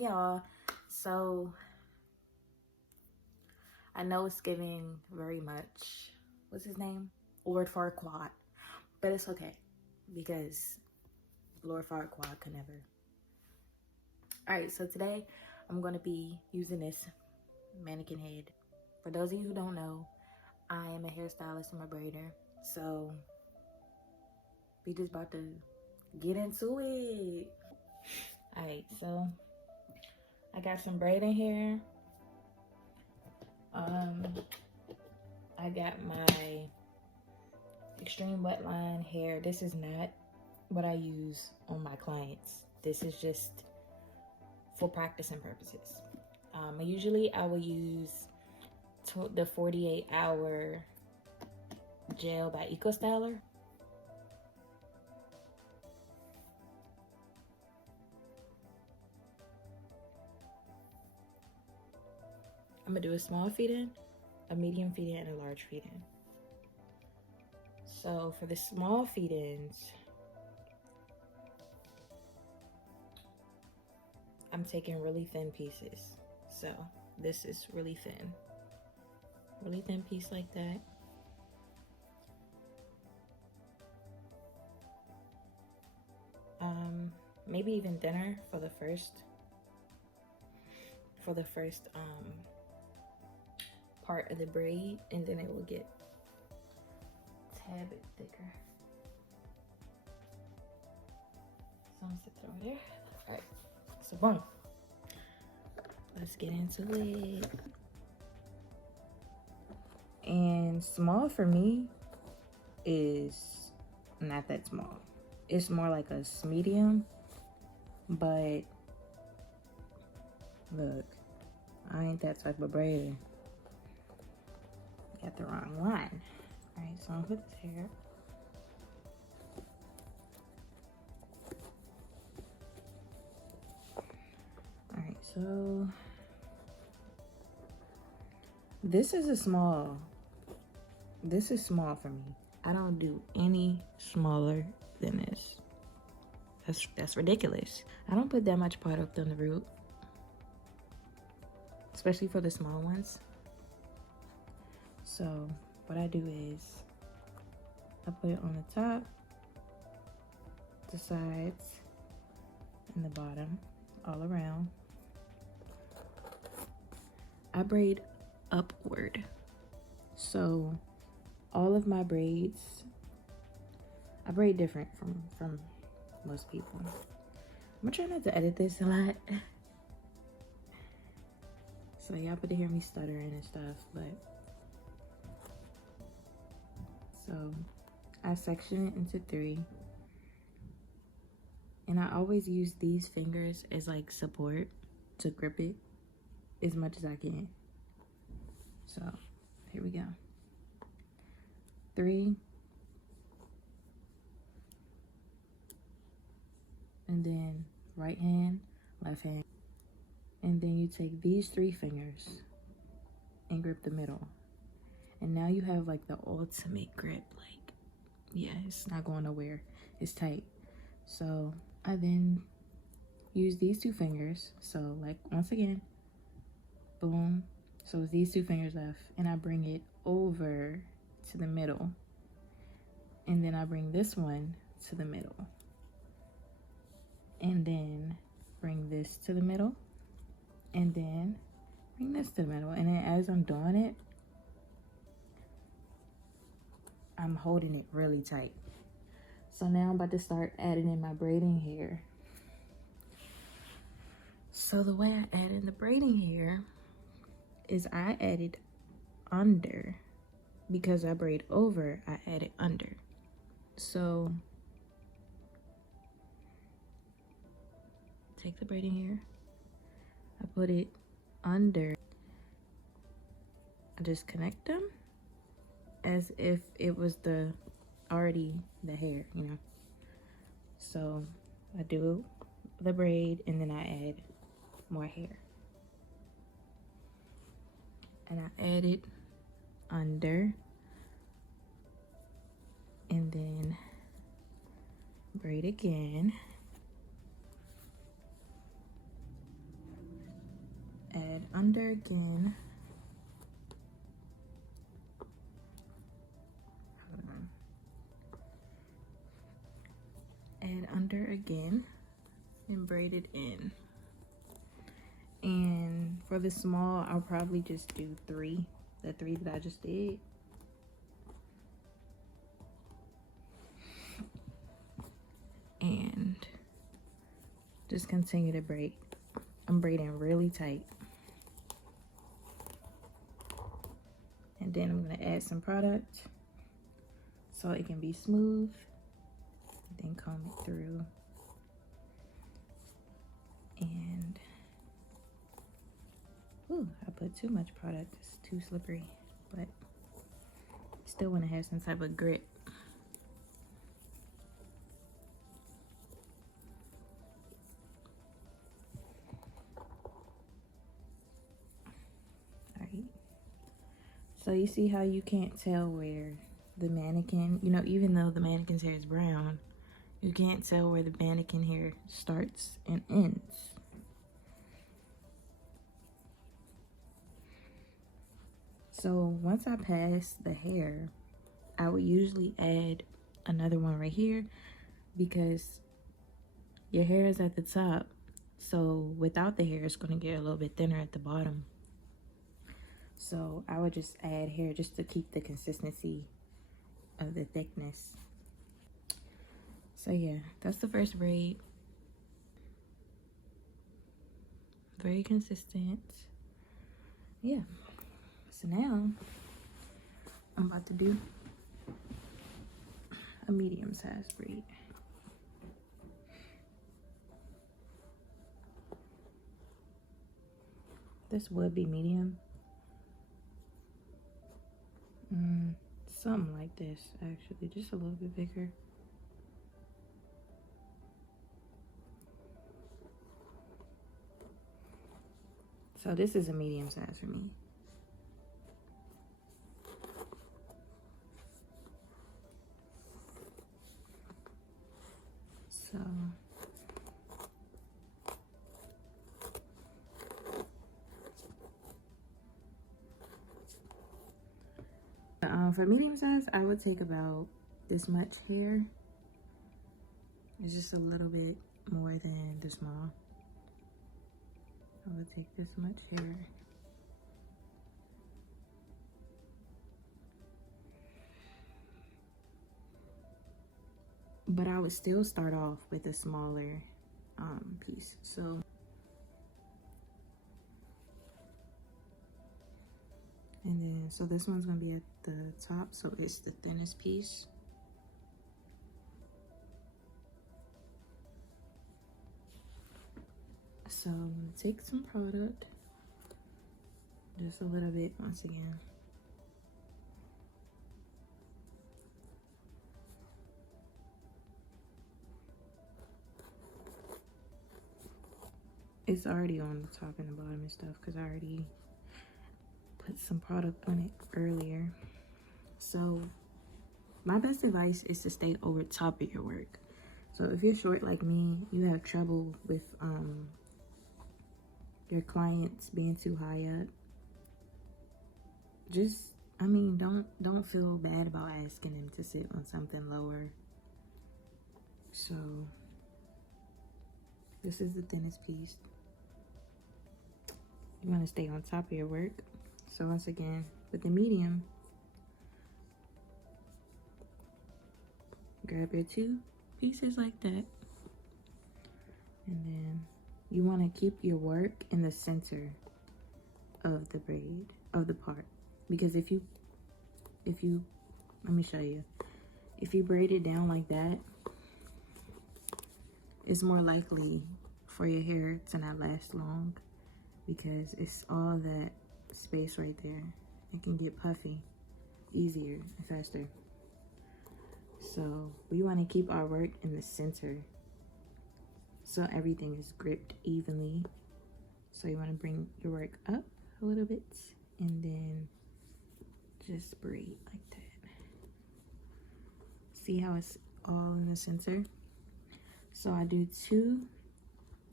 Hey y'all, so I know it's giving very much, what's his name? Lord Farquaad, but it's okay because Lord Farquaad could never. Alright, so today I'm going to be using this mannequin head. For those of you who don't know, I am a hairstylist and a braider, so we just about to get into it. Alright, so I got some braiding here. I got my extreme wet line hair. This is not what I use on my clients. This is just for practicing purposes. Usually I will use the 48-hour gel by Eco Styler. I'm gonna do a small feed in, a medium feed in, and a large feed in. So for the small feed ins, I'm taking really thin pieces. So this is really thin piece like that. Maybe even thinner for the first part of the braid, and then it will get a tad bit thicker. So I'm gonna sit it over there. All right, so boom, let's get into it. And small for me is not that small. It's more like a medium, but look, I ain't that type of braider. Got the wrong line. All right, so I'm gonna put this here. All right, so this is small for me. I don't do any smaller than this. That's ridiculous. I don't put that much product on the root, especially for the small ones. So what I do is I put it on the top, the sides, and the bottom, all around. I braid upward. So all of my braids, I braid different from most people. I'm gonna try not to edit this a lot. So y'all better hear me stuttering and stuff, but so I section it into 3. And I always use these fingers as like support to grip it as much as I can. So here we go. 3. And then right hand, left hand. And then you take these 3 fingers and grip the middle. And now you have like the ultimate grip. Like, yeah, it's not going nowhere. It's tight. So I then use these 2 fingers. So like, once again, boom. So it's these 2 fingers left. And I bring it over to the middle. And then I bring this one to the middle. And then bring this to the middle. And then bring this to the middle. And then as I'm doing it, I'm holding it really tight. So now I'm about to start adding in my braiding hair. So the way I add in the braiding hair is I added under. Because I braid over, I added under. So take the braiding hair, I put it under. I just connect them as if it was already the hair, you know. So I do the braid and then I add more hair. And I add it under and then braid again. again. Add under again and braid it in. And for the small, I'll probably just do 3, the 3 that I just did. And just continue to braid. I'm braiding really tight. And then I'm gonna add some product so it can be smooth. Then comb it through. And ooh, I put too much product. It's too slippery, but still want to have some type of grip. Alright. So you see how you can't tell where the mannequin, you know, even though the mannequin's hair is brown, you can't tell where the mannequin hair starts and ends. So once I pass the hair, I would usually add another one right here because your hair is at the top. So without the hair, it's going to get a little bit thinner at the bottom. So I would just add hair just to keep the consistency of the thickness. So yeah, that's the first braid. Very consistent. Yeah. So now I'm about to do a medium size braid. This would be medium. Something like this, actually, just a little bit bigger. So this is a medium size for me. So for medium size, I would take about this much hair. It's just a little bit more than the small. I would take this much hair. But I would still start off with a smaller piece. So and then so this one's gonna be at the top, so it's the thinnest piece. So I'm gonna take some product, just a little bit once again. It's already on the top and the bottom and stuff because I already put some product on it earlier. So my best advice is to stay over top of your work. So if you're short like me, you have trouble with your clients being too high up, just, I mean, don't feel bad about asking them to sit on something lower. So this is the thinnest piece. You want to stay on top of your work. So once again, with the medium, grab your 2 pieces like that, and then you want to keep your work in the center of the braid, of the part, because if you let me show you, if you braid it down like that, it's more likely for your hair to not last long because it's all that space right there. It can get puffy easier and faster. So we want to keep our work in the center so everything is gripped evenly. So you want to bring your work up a little bit and then just braid like that. See how it's all in the center? So I do 2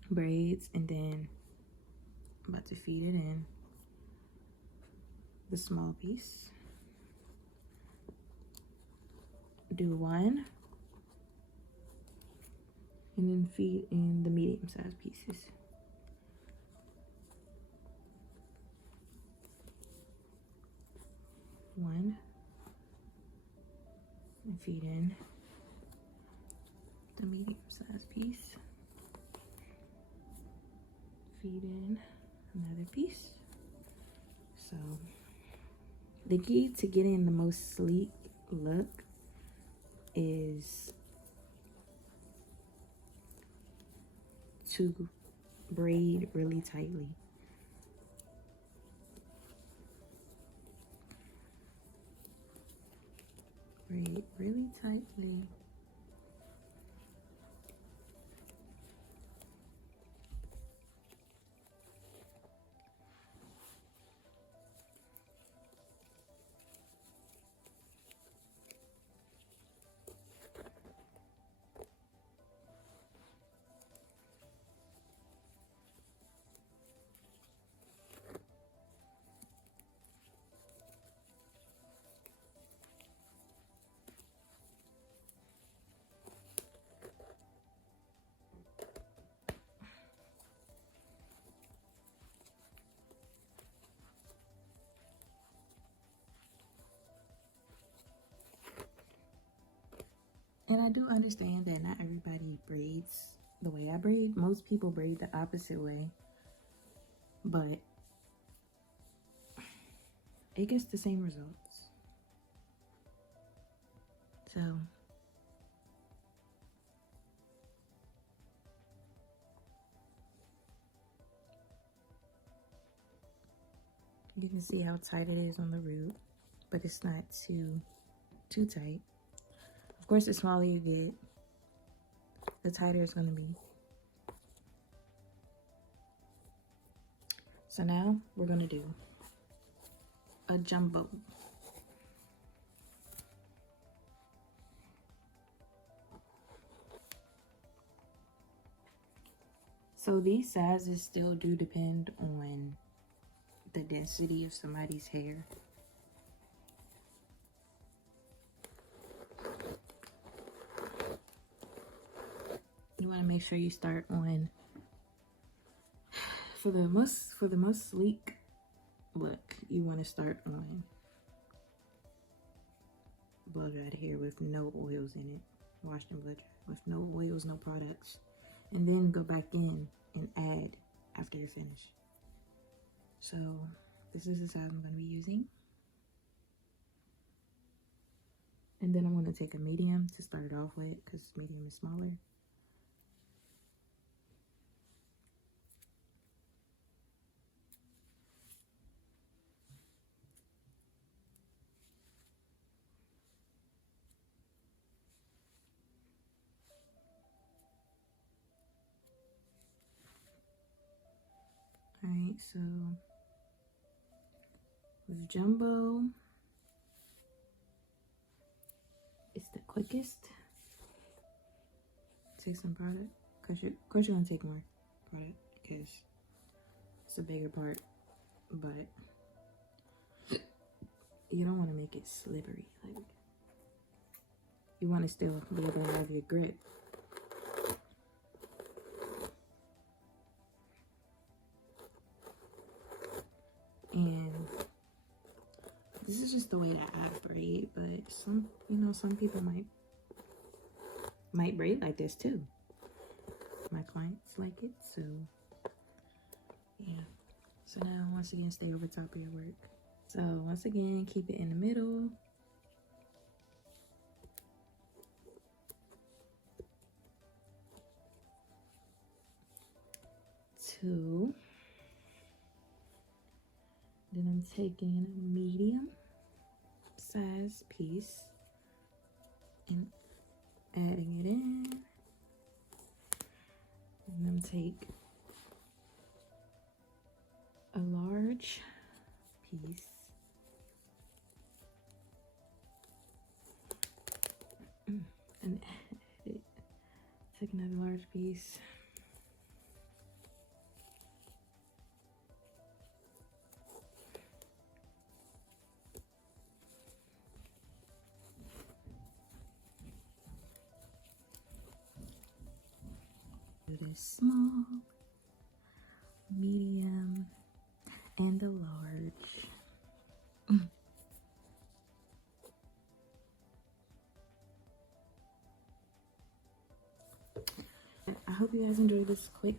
braids and then I'm about to feed it in. the small piece, do one, and then feed in the medium-sized pieces. One, and feed in the medium-sized piece. Feed in another piece. So the key to getting the most sleek look is to braid really tightly. Braid really tightly. And I do understand that not everybody braids the way I braid. Most people braid the opposite way, but it gets the same results. So you can see how tight it is on the root, but it's not too tight. Of course, the smaller you get, the tighter it's going to be. So now we're going to do a jumbo. So these sizes still do depend on the density of somebody's hair. You want to make sure you start on, for the most sleek look, you want to start on blow dried hair with no oils in it, washed and blow dried with no oils, no products, and then go back in and add after you're finished. So this is the size I'm going to be using, and then I'm going to take a medium to start it off with because medium is smaller. Alright, so with jumbo, it's the quickest. Take some product, because of course you're going to take more product because it's a bigger part, but you don't want to make it slippery. Like, you want to still be able to have your grip. And this is just the way that I braid, but some people might braid like this too. My clients like it, so yeah. So now once again, stay over top of your work. So once again, keep it in the middle. Two. Then I'm taking a medium size piece and adding it in. And then take a large piece and add it. Take another large piece. the small, medium, and the large. I hope you guys enjoyed this quick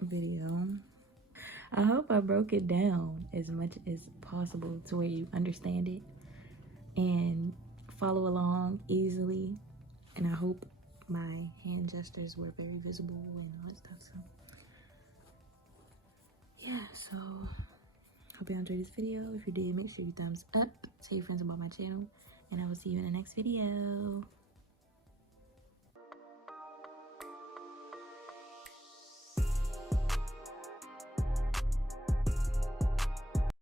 video. I hope I broke it down as much as possible to where you understand it and follow along easily. And I hope my hand gestures were very visible and all that stuff. So yeah, so hope you enjoyed this video. If you did, make sure you thumbs up, tell your friends about my channel, and I will see you in the next video.